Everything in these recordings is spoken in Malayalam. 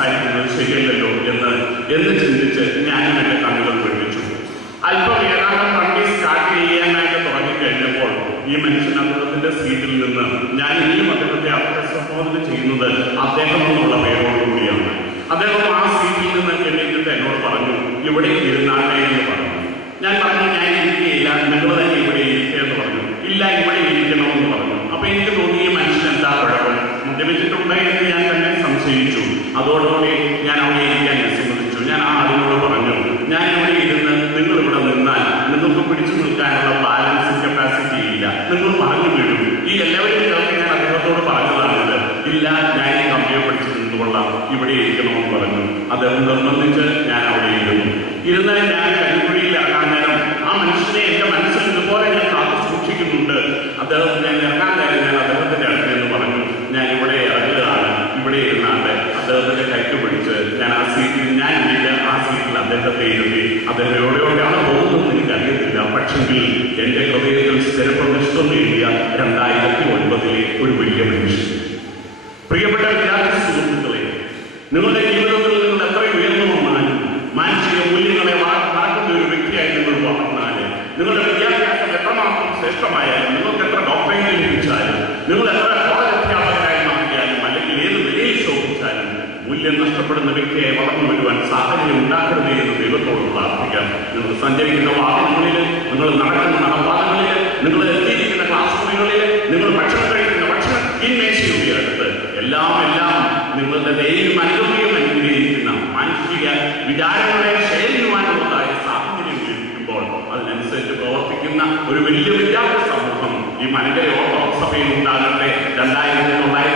സംസാരിക്കുന്നത് ശരിയല്ലല്ലോ എന്ന് ചിന്തിച്ച് ഞാനും എൻ്റെ കണ്ണുകൾ വെട്ടിച്ചു. അല്പം ഏതാണ്ട് വണ്ടി സ്റ്റാർട്ട് ചെയ്യാനായിട്ട് തുടങ്ങിക്കഴിഞ്ഞപ്പോൾ ഈ മനുഷ്യൻ അദ്ദേഹത്തിന്റെ സീറ്റിൽ നിന്ന് ഞാൻ ഇനിയും അദ്ദേഹത്തെ അഭിസംബോധന ചെയ്യുന്നത് അദ്ദേഹം എന്നുള്ള പേരോടുകൂടിയാണ്. അദ്ദേഹം ആ സീറ്റിൽ നിന്ന് എണീറ്റിട്ട് എന്നോട് പറഞ്ഞു, ഇവിടെ ഇരുന്നാട്ടെ എന്ന് പറഞ്ഞു. ഞാൻ പറഞ്ഞു, ഞാൻ ഇരിക്കുകയില്ല, നിങ്ങൾ തന്നെ ഇവിടെ ഇരിക്കുകയെന്ന് പറഞ്ഞു. ഇല്ല, ഇവിടെ ഇരിക്കണമെന്ന് പറഞ്ഞു. അപ്പൊ എനിക്ക് തോന്നി ഈ മനുഷ്യൻ എന്താ കുഴപ്പം, മദ്യപിച്ചിട്ടുണ്ട് എന്ന് ഞാൻ തന്നെ സംശയിച്ചു. അതോടുകൂടി ഞാൻ അവിടെ ഇരിക്കാൻ വിസമ്മതിച്ചു. ഞാൻ ആ ആളിനോട് പറഞ്ഞു, ഞാൻ ഇവിടെ ഇരുന്ന് നിങ്ങൾ ഇവിടെ നിന്നാൽ നിങ്ങൾക്ക് പിടിച്ചു നിൽക്കാനുള്ള ബാലൻസ് കപ്പാസിറ്റി ഇല്ല, നിങ്ങൾ പറഞ്ഞു വീഴും. ഈ എല്ലാവരും ചേർത്ത് ഞാൻ അദ്ദേഹത്തോട് പറഞ്ഞതാണിത്. ഇല്ല, ഞാൻ ഈ കമ്പിയെ പിടിച്ചു നിന്നുകൊള്ളാം, ഇവിടെ ഇരിക്കണമെന്ന് പറഞ്ഞു. അദ്ദേഹം നിർബന്ധിച്ച് ഞാൻ അവിടെ ഇരുന്ന് ഞാൻ കരിക്കുഴിയിൽ ഇറങ്ങാൻ നേരം ആ മനുഷ്യനെ എൻ്റെ മനസ്സിൽ ഇതുപോലെ ഞാൻ കാത്തു സൂക്ഷിക്കുന്നുണ്ട്. അദ്ദേഹം ഞാൻ ഇറങ്ങാൻ നേരം ഞാൻ അദ്ദേഹത്തിന്റെ അടുത്തെന്ന് പറഞ്ഞു, ഞാൻ ഇവിടെ ഇറങ്ങുകയാണ്, ഇവിടെ ഇരുന്നാണ്ട് അദ്ദേഹത്തിന്റെ കൈക്ക് പിടിച്ച് ഞാൻ ആ സീറ്റിൽ ആ സീറ്റിൽ അദ്ദേഹത്തെ ഇരുത്തി. അദ്ദേഹം എവിടെയോടെയാണ് പോകുന്നത് എനിക്ക് അറിയത്തില്ല. പക്ഷെങ്കിൽ എൻ്റെ ഹൃദയത്തിൽ സ്ഥിരപ്രതിഷ്ഠം നേടിയ 2009 ഒരു വലിയ മനുഷ്യൻ. പ്രിയപ്പെട്ട വിദ്യാർത്ഥി സുഹൃത്തുക്കളെ, നിങ്ങളുടെ ജീവിതത്തിൽ നിങ്ങൾ എത്ര ഉയർന്നു വന്നാലും മാനസിക മൂല്യങ്ങളെ നടക്കുന്ന ഒരു വ്യക്തിയായി നിങ്ങൾ വളർന്നാല്, നിങ്ങളുടെ വിദ്യാഭ്യാസം എത്രമാത്രം ശ്രേഷ്ഠമായാലും, നിങ്ങൾക്ക് എത്ര ഡോക്ടറേറ്റ് ലഭിച്ചാലും, നിങ്ങൾ എത്ര കോളേജ് അധ്യാപകരായി മാറിയാലും, അല്ലെങ്കിൽ ഏത് നിലയിൽ ശോഭിച്ചാലും, മൂല്യം നഷ്ടപ്പെടുന്ന വ്യക്തിയെ വളർന്നു വരുവാൻ സാഹചര്യം ഉണ്ടാക്കരുത് എന്ന് ദൈവത്തോട് പ്രാർത്ഥിക്കാം. നിങ്ങൾ സഞ്ചരിക്കുന്ന വാഹനങ്ങളിൽ, നിങ്ങൾ നടക്കുന്ന നടപ്പാതകളിൽ, നിങ്ങൾ എത്തിയിരിക്കുന്ന ക്ലാസ് മുറികളിൽ, നിങ്ങൾ ഭക്ഷണം കഴിക്കുന്ന ഭക്ഷണമേശയുടെ അടുത്ത് എല്ലാം നിങ്ങളുടെ ദൈവം അനുഗ്രഹിക്കുന്ന മാനസിക വിചാരങ്ങളെ ചെയ്യുവാനുള്ളതായ സാഹചര്യം ലഭിക്കുമ്പോൾ അതിനനുസരിച്ച് പ്രവർത്തിക്കുന്ന ഒരു വലിയ വിദ്യാർത്ഥി സമൂഹം ഈ മലങ്കര ഓർത്തഡോക്സ് സഭയിൽ ഉണ്ടാകട്ടെ. 2009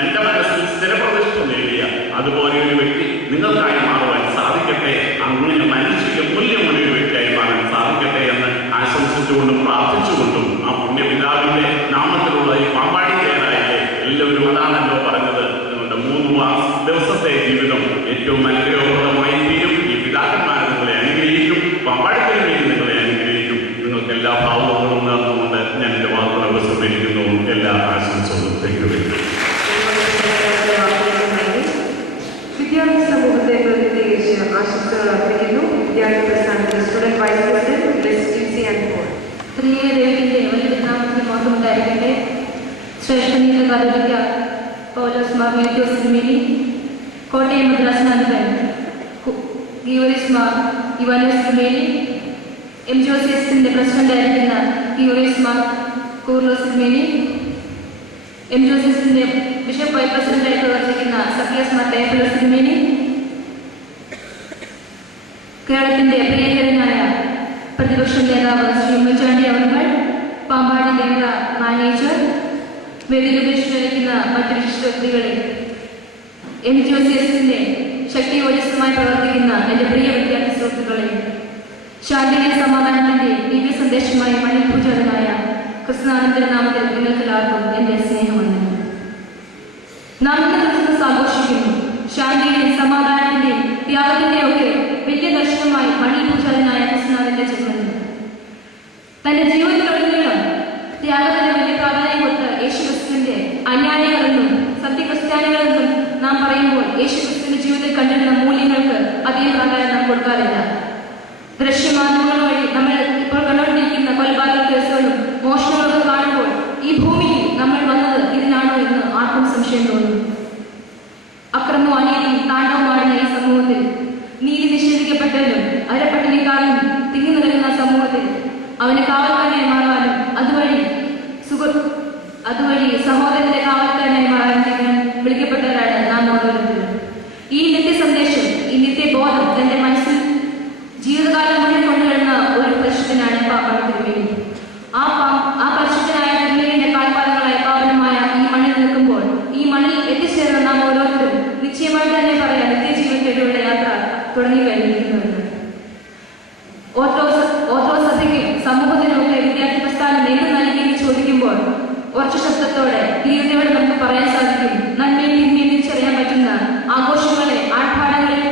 എന്റെ മനസ്സിൽ സ്ഥിരപ്രതിഷ്ഠ നേടിയ അതുപോലെ ഒരു വ്യക്തി നിങ്ങൾക്കായി മാറുവാൻ സാധിക്കട്ടെ. അങ്ങനെ മാനസിക മൂല്യമുള്ള ഒരു വ്യക്തിയായി മാറാൻ സാധിക്കട്ടെ എന്ന് ആശംസിച്ചുകൊണ്ടും പ്രാർത്ഥിച്ചുകൊണ്ടും ആ പുണ്യപിതാവിന്റെ നാമത്തിലുള്ള ഈ പാമ്പാടി തയ്യാറായില്ലേ, എല്ലാവരും അതാണല്ലോ പറഞ്ഞത്, നിങ്ങളുടെ 3 ദിവസത്തെ ജീവിതം ഏറ്റവും അനുഗ്രഹപ്രദമായി തീരും. ഈ പിതാക്കന്മാരെ നിങ്ങളെ അനുഗ്രഹിക്കും, പാമ്പാടിക്കലിനെയും നിങ്ങളെ അനുഗ്രഹിക്കും. നിങ്ങൾക്ക് എല്ലാ ഭാവങ്ങളും നേർന്നുകൊണ്ട് ഞാൻ എൻ്റെ വാക്കുകൾ ഉപസംഹരിക്കുന്നു. എല്ലാ ആശംസകളും തെറ്റുവരും. വിദ്യാർത്ഥി സമൂഹത്തെ പ്രതിനിധീകരിച്ച് ആശംസകൾ അർപ്പിക്കുന്നു. വിദ്യാർത്ഥി പ്രസ്ഥാനത്തിന്റെ സ്റ്റുഡന്റ് വൈസ് പ്രസിഡന്റ് സ്ത്രീയെ ദൈവത്തിന്റെ വലിയ നാമത്തിന് മാത്രം ഉണ്ടായിരിക്കട്ടെ. ശ്രേഷ്ഠ നീല കാതോലിക്ക പൗലോസ് മാർ മേത്യോസ് തിരുമേനി, കോട്ടയം മദ്രാസനാഥൻ ഗീവറിസ് മാർ ഇവാനോസ് തിരുമേനി, MJOCSന്റെ പ്രസിഡന്റായിരിക്കുന്ന ഗീവറിസ് മാർ കൂർലോസ് തിരുമേനി, MJOCSന്റെ ബിഷപ്പ് വൈസ് പ്രസിഡന്റായി പ്രവർത്തിക്കുന്ന സഫിയാസ് മാർ തേപ്പലോസ് തിരുമേനി, കേരളത്തിന്റെ പ്രിയങ്കരനായ പ്രതിപക്ഷ നേതാവ് ശ്രീ ഉമ്മൻചാണ്ടി അവർ, പാമ്പാടി ദേവത മാനേജർ, വേദിയിലുപേക്ഷിച്ചിരിക്കുന്ന മറ്റു വിശിഷ്ട വ്യക്തികളെ, MJOCSന്റെ ശക്തി ഓജസ്സുമായി പ്രവർത്തിക്കുന്ന എൻ്റെ പ്രിയ വിദ്യാർത്ഥി സുഹൃത്തുക്കളെ, ശാന്തിയുടെ സമാധാനത്തിന്റെ ദിവ്യ സന്ദേശമായി മണ്ണിൽ പൂജാതനായ കൃഷ്ണാനന്ദ നാമത്തിൽ നിങ്ങൾക്കെല്ലാവർക്കും എൻ്റെ സ്നേഹമാണ്. നാം ഇന്ന് ക്രിസ്മസ് ആഘോഷിക്കുന്നു. ശാന്തിയുടെയും സമാധാനത്തിന്റെയും ത്യാഗത്തിന്റെയും ഒക്കെ വലിയ ദർശനമായി മണ്ണിൽ പൂജാതനായ കൃഷ്ണാനന്ദന്റെ ജന്മദിനം. തന്റെ ജീവിതത്തിലുടനീളം ത്യാഗത്തിന് വലിയ പ്രാധാന്യം കൊടുത്ത യേശുക്രിസ്തുവിന്റെ അനുയായികളെന്നും സത്യക്രിസ്ത്യാനികളെന്നും നാം പറയുമ്പോൾ യേശുക്രിസ്തുവിന്റെ ജീവിതത്തിൽ കണ്ടിരുന്ന മൂല്യങ്ങൾക്ക് അധികം പ്രാധാന്യം നാം കൊടുക്കാറില്ല. ദൃശ്യമാധ്യമങ്ങൾ വഴി നമ്മൾ ഇപ്പോൾ കണ്ടുകൊണ്ടിരിക്കുന്ന കൊലപാതക കേസുകളും മോഷണങ്ങളൊക്കെ കാണുമ്പോൾ ഈ ഭൂമിയിൽ നമ്മൾ വന്നത് ഇതിനാണോ എന്ന് ആർക്കും സംശയം തോന്നുന്നു. അക്രമവും അനീതിയും താണ്ഡവമാടുന്ന ഈ സമൂഹത്തിൽ, നീതി നിഷേധിക്കപ്പെട്ടവരും അരപ്പട്ടിണിക്കാരും തിങ്ങി നിൽക്കുന്ന സമൂഹത്തിൽ അവന് കാവൽക്കാരനായി മാറാനും അതുവഴി സഹോദരന്റെ കാവൽക്കാരനായി മാറാൻ വിളിക്കപ്പെട്ടവരാണ് നാം ഓരോരുത്തരും. ഈ നിത്യ സന്ദേശം, ഈ നിത്യബോധം എന്റെ മനസ്സിൽ ജീവിതകാലം മുഴുവൻ കൊണ്ടുവരുന്ന ഒരു പരിശുദ്ധനാണ് പാമ്പാടി തിരുമേനി. ആ പരിശുദ്ധനായ തിരുമേനിയുടെ കാൽപാദങ്ങളായ പാവനമായ ഈ മണ്ണിൽ നിൽക്കുമ്പോൾ, ഈ മണ്ണിൽ എത്തിച്ചേർന്ന നാം ഓരോരുത്തരും നിശ്ചയമായിട്ട് തന്നെ പറയാം നിത്യജീവൻ തേടിയുള്ള യാത്ര തുടങ്ങി കഴിഞ്ഞിരിക്കുന്നുവെന്ന്. ഓരോ സഭയ്ക്കും സമൂഹത്തിനുമൊക്കെ വിദ്യാർത്ഥി പ്രസ്ഥാനം എന്ത് നൽകിയെന്ന് ചോദിക്കുമ്പോൾ ഉറച്ച ശബ്ദത്തോടെ ധീരതയോടെ നമുക്ക് പറയാൻ സാധിക്കും, നന്മയും തിന്മയും തിരിച്ചറിയാൻ പറ്റുന്ന ആഘോഷങ്ങളെ ആർഭാടങ്ങളിൽ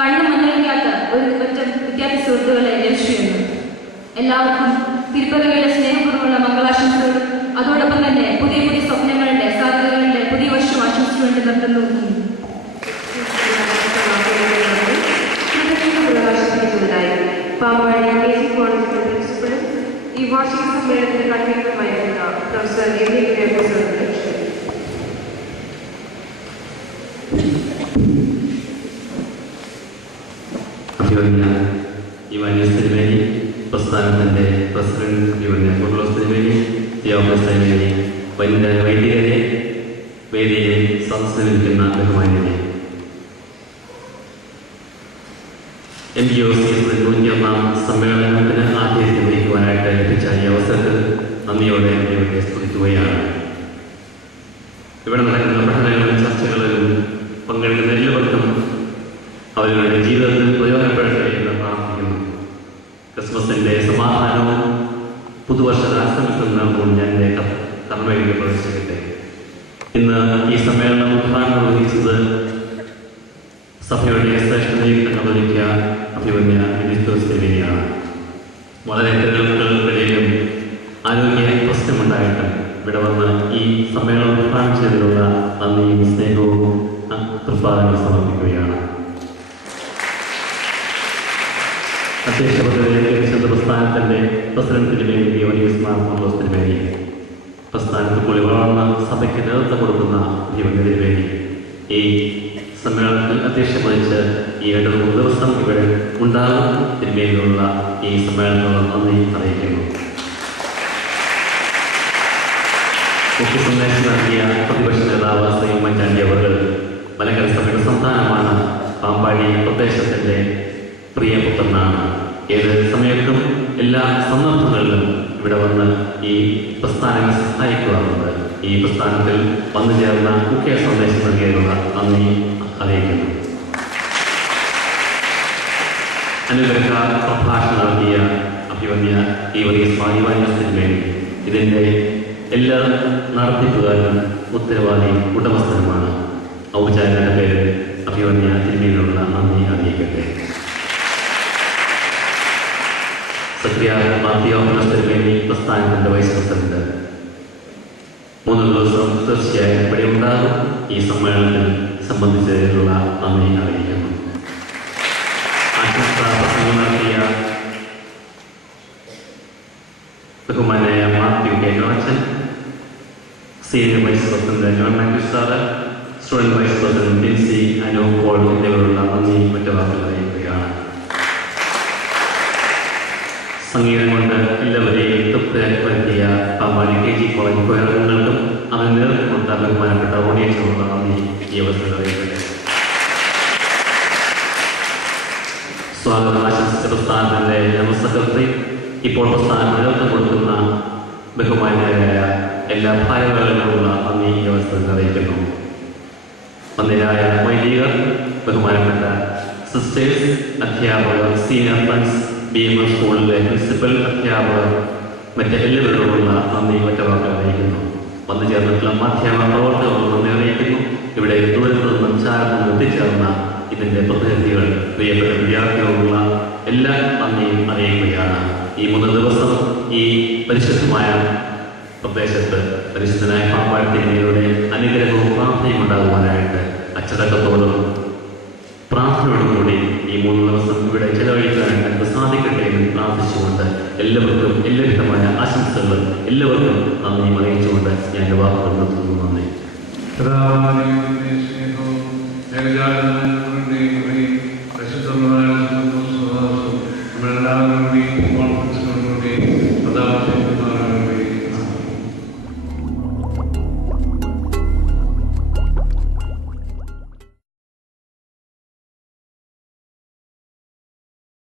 കണ്ണു മഞ്ഞളിക്കാത്ത ഒരു വിദ്യാർത്ഥി സുഹൃത്തുക്കളെ ലക്ഷ്യമുണ്ട്. എല്ലാവർക്കും തിരുപ്പതിയുടെ സ്നേഹപൂർവ്വമുള്ള മംഗളാശംസകളും അതോടൊപ്പം തന്നെ പുതിയ സ്വപ്നങ്ങളുടെ സാധ്യതകളുടെ പുതിയ പുതിയ വർഷം ആശംസിച്ചുകൊണ്ട് നിർത്തുന്നു. പ്രകാശിപ്പിക്കുന്നതിനായി പാമ്പാടി KG കോളേജിന്റെ പ്രിൻസിപ്പലും ഈ വാർഷിക സമ്മേളനത്തിന്റെ കൺവീനറുമായിരുന്ന professor MA Kuriakose Ivanius Triveni, Pastan President Ivanius Carlos Triveni, Theophilus Triveni, Vedi, Sunset in Nanda. MGOC is the Dunjama, Samuel, and Artist, who are at the Pichaya, Namio, and Tuaya. Even like the Patanel Churchill, Pungan, അവരുടെ ജീവിതത്തിൽ പ്രയോജനപ്പെടുത്തുന്ന പ്രാർത്ഥിക്കുന്നു. ക്രിസ്മസിന്റെ സമാധാനവും പുതുവർഷ ആശംസകളും ഞാൻ എൻ്റെ കർമ്മയിൽ പ്രവേശിക്കട്ടെ. ഇന്ന് ഈ സമ്മേളനം ഉദ്ഘാടനം നിർവഹിച്ചത് സഭയുടെ ശ്രേഷ്ഠതയും കത്തോലിക്ക അഭിമന്യ മിനിസ്റ്റേഴ്സ് തിരുമേനിയാണ്. വളരെ തിരഞ്ഞെടുപ്പുകൾക്കിടയിലും ആരോഗ്യ പ്രശ്നമുണ്ടായിട്ട് ഇവിടെ വന്ന് ഈ സമ്മേളനം ഉദ്ഘാടനം ചെയ്തതിലുള്ള നന്ദിയും സ്നേഹവും തൃപ്പാദങ്ങൾ സമർപ്പിക്കുകയാണ്. അധ്യക്ഷ പദവിയിലേക്ക് ലഭിച്ച പ്രസ്ഥാനത്തിന്റെ പ്രസിഡന്റിന് വേണ്ടി യോനിയസ് മാർ പൗലോസ് തിരുമേനി, പ്രസ്ഥാനത്ത് കൂടി വളർന്ന സഭയ്ക്ക് നേതൃത്വം കൊടുക്കുന്ന ജീവനത്തിന് വേണ്ടി ഈ സമ്മേളനത്തിൽ അധ്യക്ഷം വഹിച്ച് ഈ 2-3 ദിവസം ഇവിടെ ഉണ്ടാകും തിരുമേനിയുള്ള ഈ സമ്മേളനത്തിനുള്ള നന്ദി അറിയിക്കുന്നു. മുഖ്യ സന്ദേശം നൽകിയ പ്രതിപക്ഷ നേതാവ് ശ്രീ ഉമ്മൻചാണ്ടി അവർ മലങ്കര സഭയുടെ സന്താനമാണ്. പാമ്പാടി പ്രദേശത്തിന്റെ പ്രിയപുത്രനാണ്. ഏത് സമയത്തും എല്ലാ സന്ദർഭങ്ങളിലും ഇവിടെ വന്ന് ഈ പ്രസ്ഥാനങ്ങൾ സഹായിക്കാറുണ്ട്. ഈ പ്രസ്ഥാനത്തിൽ വന്നു ചേർന്ന മുഖ്യ സന്ദേശം നൽകിയതിനുള്ള നന്ദി അറിയിക്കുന്നു. അനുഗ്രഹ പ്രഭാഷണം നടത്തിയ അഭിമന്യ യോനിയസ് വേണ്ടി ഇതിൻ്റെ എല്ലാ നടത്തിപ്പുകാരും ഉത്തരവാദിയും ഉടമസ്ഥനുമാണ്. ഔപചാരിക പേര് അഭിമന്യ തിരുമേനിയുള്ള നന്ദി അറിയിക്കട്ടെ. സത്യാത്മാർത്ഥിയോമനസ്ഥിരമേനി പ്രസ്ഥാനത്തിൻ്റെ വൈസ് പ്രസിഡന്റ് 3 ദിവസം തീർച്ചയായും ഇവിടെ ഉണ്ടാകും. ഈ സമ്മേളനത്തിൽ സംബന്ധിച്ചതിനുള്ള നന്ദി അറിയിക്കുന്നു. ആശംസാ പ്രസംഗം നടത്തിയ ബഹുമാനായ Mathew K Nochan, senior vice president John Mathew sir, student vice president Dincy Anu Paul എന്നിവരുള്ള നന്ദി മറ്റവാക്കൾ അറിയിക്കുകയാണ്. സംഗീതം കൊണ്ട് എല്ലാവരെയും തൃപ്തി വരുത്തിയ പാമ്പാടി KG കോളേജ് ഉപകരണങ്ങൾക്കും അതിന് നേതൃത്വം കൊടുത്ത ബഹുമാനപ്പെട്ട ഓഡിയൻസിനുള്ള നന്ദി ഈ അവസരം അറിയിക്കട്ടെ. സ്വാഗതം ആശംസിച്ച പ്രസ്ഥാനത്തിൻ്റെ ജനറൽ സെക്രട്ടറി, ഇപ്പോൾ പ്രസ്ഥാനം നേതൃത്വം കൊടുക്കുന്ന ബഹുമാന്യരായ എല്ലാ ഭാരവാഹികളുമുള്ള നന്ദി ഈ അവസരത്തിൽ അറിയിക്കുന്നു. വന്യരായ വൈദികർ, ബഹുമാനപ്പെട്ട സിസ്റ്റേഴ്സ്, അധ്യാപകർ, സീനിയർ ഫ്രണ്ട്സ്, BMR സ്കൂളിലെ പ്രിൻസിപ്പൽ, അധ്യാപകർ, മറ്റെല്ലാവരോടുമുള്ള നന്ദി മറ്റവാക്കൾ അറിയിക്കുന്നു. വന്നു ചേർന്നിട്ടുള്ള മാധ്യമ പ്രവർത്തകരോട് നന്ദി അറിയിക്കുന്നു. ഇവിടെ ദൂരത്തു നിന്നും ചാരത്തു നിന്നും എത്തിച്ചേർന്ന ഇതിൻ്റെ പ്രതിനിധികൾ, പ്രിയപ്പെട്ട വിദ്യാർത്ഥികളോടുള്ള എല്ലാ നന്ദിയും അറിയിക്കുകയാണ്. ഈ 3 ദിവസം ഈ പരിശുദ്ധമായ പ്രദേശത്ത് പരിശുദ്ധനായ പാമ്പാടി തിരുമേനിയുടെ അനുഗ്രഹവും പ്രാർത്ഥനയും ഉണ്ടാകുവാനായിട്ട് അച്ചടക്കത്തോടും പ്രാർത്ഥനയോടും കൂടി ഈ 3 ദിവസം ഇവിടെ ചെലവഴിക്കാനായിട്ട് സാധിക്കട്ടെ എന്ന് പ്രാർത്ഥിച്ചുകൊണ്ട് എല്ലാവർക്കും എല്ലാവിധമായ ആശംസകളും എല്ലാവർക്കും നന്ദി അറിയിച്ചുകൊണ്ട് ഞാൻ എൻ്റെ വാക്കുകൾ നിർത്തുന്നു. നന്ദി.